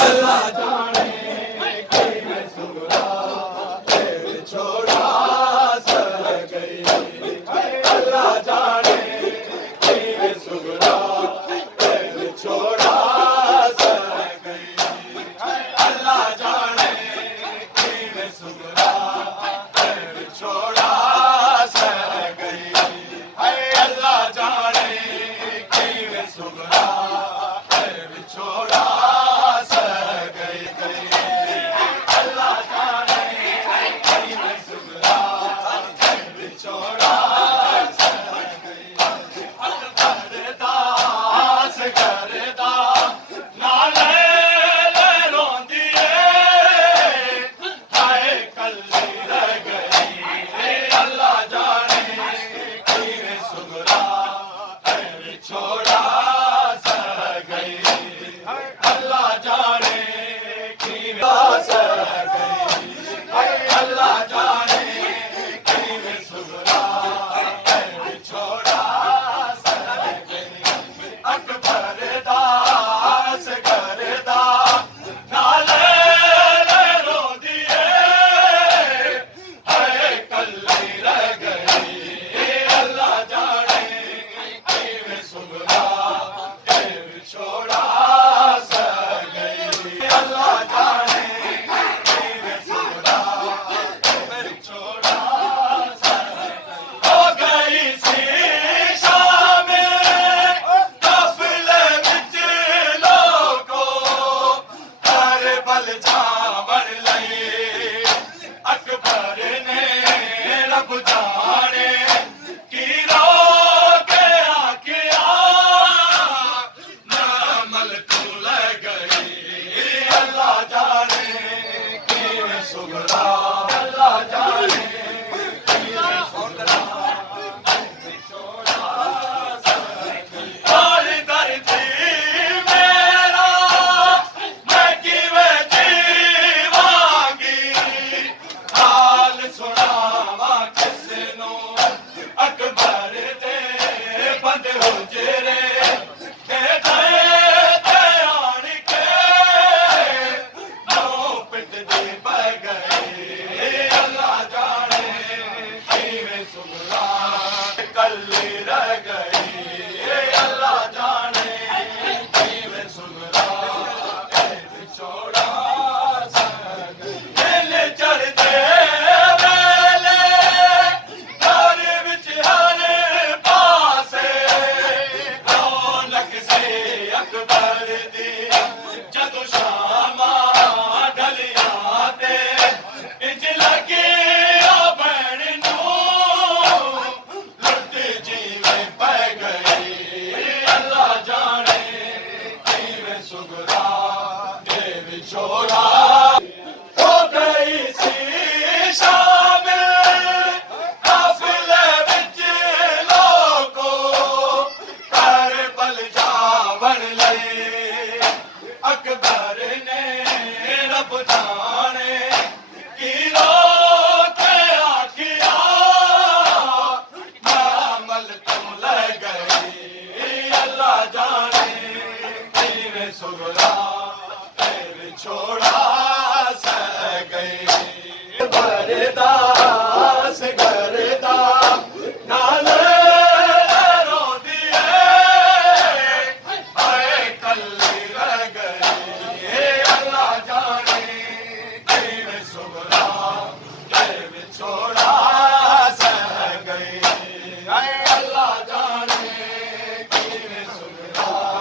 अल्लाह जाने किवें सुगरा ते विछोड़ा सह गई। अल्लाह जाने किवें सुगरा ते विछोड़ा सह गई। अल्लाह जाने किवें सुगरा ते विछोड़ा सह गई। अल्लाह जाने किवें सुगरा ते विछोड़ा सह गई। अल्लाह जाने किवें सुगरा ते विछोड़ा सह गई। अरदास करदा नाले रोंदी हाय कल्ली रह गई। अल्लाह जाने किवें सुगरा ते विछोड़ा सह गई। अल्लाह जाने किवें सह गई। अल्लाह जाने किवें सुगरा ते विछोड़ा सह गई। अकबर दास करदा नाले रोंदी हाय कल्ली रह गई। अल्लाह जाने किवें सुगरा ते विछोड़ा सह गई। अल्लाह जाने किवें सुगरा ते विछोड़ा सह गई। हो गई सी शामिल काफिले विच लोको करबल जावण लई। अकबर ने रब जाने की रोके आखिया नामल तू लह गई। अल्लाह जाने किवें सुगरा अल्लाह जाने किवें सुगरा विछोड़ा सह गई। और दर्दी मेरा मैं किवें जीवांगी हाल सुनावा किसनू। अकबर दे बंद हुजरे ते आण के नौ पिट दी बह गई। अल्लाह जाने किवें सुगरा कल्ली रह गई। अल्लाह जाने किवें सुगरा ते विछोड़ा सह गई। दिल चढ़दे वेले घर विच हर पासे रौनक सी अकबर दी। जदों शामां ढलियां ते इंज लगी भैण नूं लुट जीवें पै गई। अल्लाह जाने किवें सुगरा ते विछोड़ा हो गई सी शामिल काफिले विच लोको करबल जावण लई। अकबर ने रब जाने